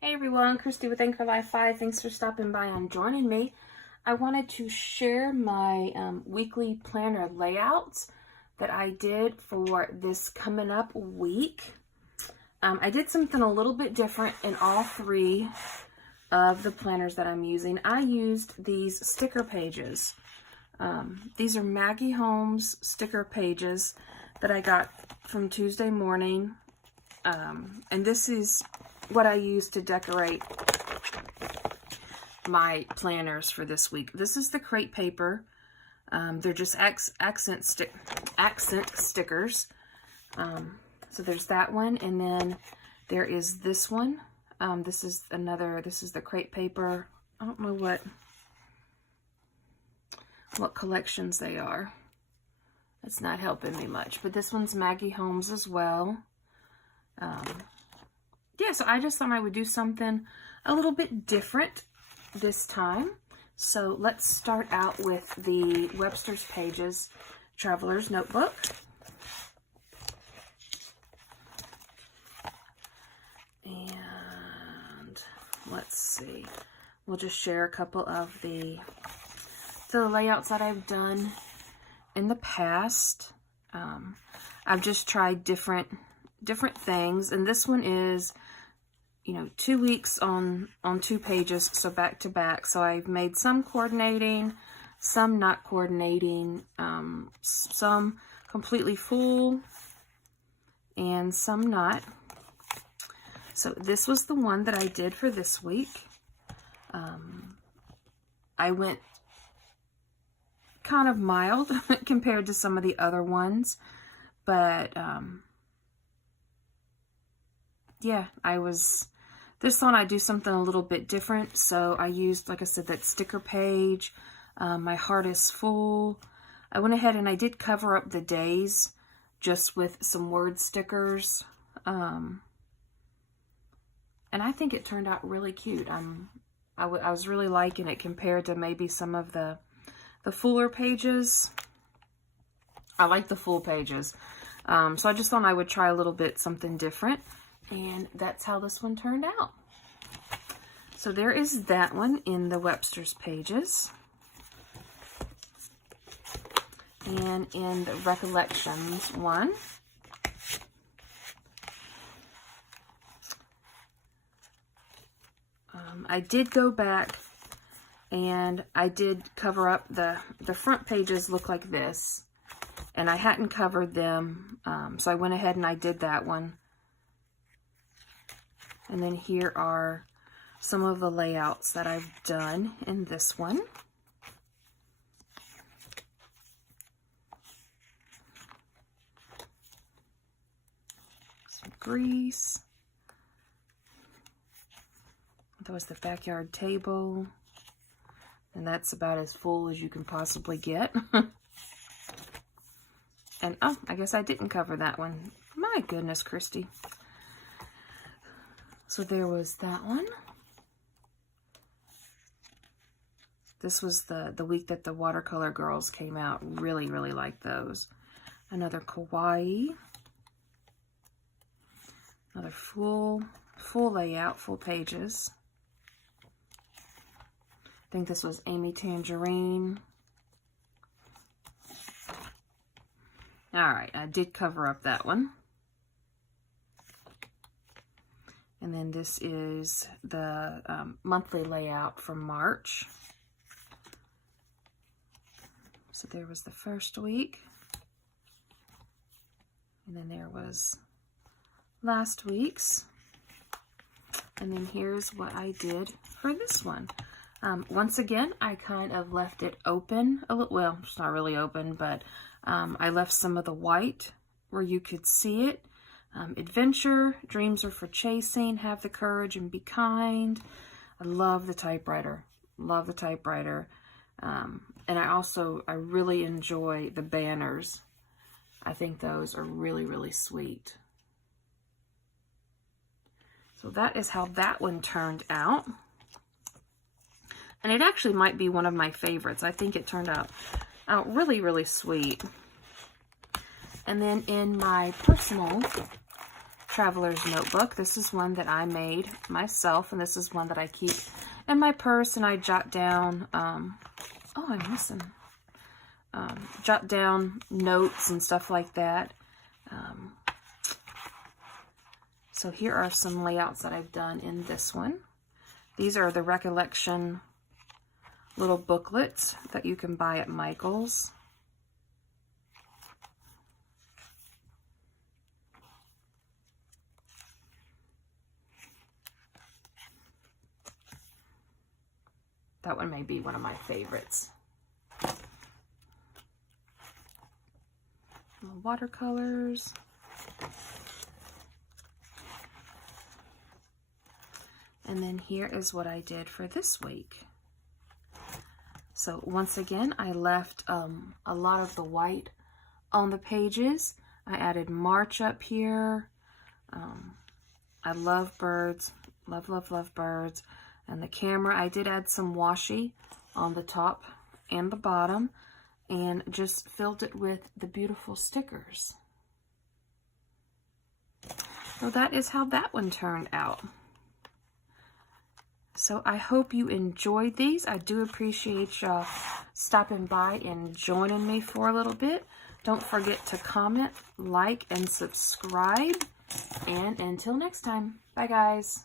Hey everyone, Christy with Anchor Life 5. Thanks for stopping by and joining me. I wanted to share my weekly planner layouts that I did for this coming up week. I did something a little bit different in all three of the planners that I'm using. I used these sticker pages. These are Maggie Holmes sticker pages that I got from Tuesday morning. And this is what I use to decorate my planners for this week. This is the crepe paper. They're just accent stickers. So there's that one, and then there is this one. This is the crepe paper. I don't know what collections they are. It's not helping me much, but this one's Maggie Holmes as well. Yeah, so I just thought I would do something a little bit different this time. So let's start out with the Webster's Pages Traveler's Notebook. And let's see. We'll just share a couple of the layouts that I've done in the past. I've just tried different things, and this one is 2 weeks on 2 pages, so back to back. So I've made some coordinating, some not coordinating, some completely full, and some not. So this was the one that I did for this week. I went kind of mild compared to some of the other ones, but yeah, this one I do something a little bit different. So I used, like I said, that sticker page. My heart is full. I went ahead and I did cover up the days just with some word stickers. And I think it turned out really cute. I was really liking it compared to maybe some of the fuller pages. I like the full pages. So I just thought I would try a little bit something different. And that's how this one turned out. So there is that one in the Webster's Pages. And in the Recollections one, I did go back and I did cover up the front pages look like this. And I hadn't covered them, so I went ahead and I did that one. And then here are some of the layouts that I've done in this one. Some grease. That was the backyard table. And that's about as full as you can possibly get. And, oh, I guess I didn't cover that one. My goodness, Christy. So there was that one. This was the week that the Watercolor Girls came out. Really, really liked those. Another Kawaii. Another full layout, full pages. I think this was Amy Tangerine. All right, I did cover up that one. And then this is the monthly layout from March. So there was the first week. And then there was last week's. And then here's what I did for this one. Once again, I kind of left it open a little. Well, it's not really open, but I left some of the white where you could see it. Adventure, dreams are for chasing, have the courage and be kind. I love the typewriter. Love the typewriter. And I really enjoy the banners. I think those are really, really sweet. So that is how that one turned out. And it actually might be one of my favorites. I think it turned out really, really sweet. And then in my personal traveler's notebook. This is one that I made myself, and this is one that I keep in my purse, and I jot down, jot down notes and stuff like that. So here are some layouts that I've done in this one. These are the recollection little booklets that you can buy at Michael's. That one may be one of my favorites. Watercolors. And then here is what I did for this week. So once again, I left a lot of the white on the pages. I added March up here. I love birds. Love, love, love birds. And the camera, I did add some washi on the top and the bottom, and just filled it with the beautiful stickers. So that is how that one turned out. So I hope you enjoyed these. I do appreciate y'all stopping by and joining me for a little bit. Don't forget to comment, like, and subscribe. And until next time, bye guys.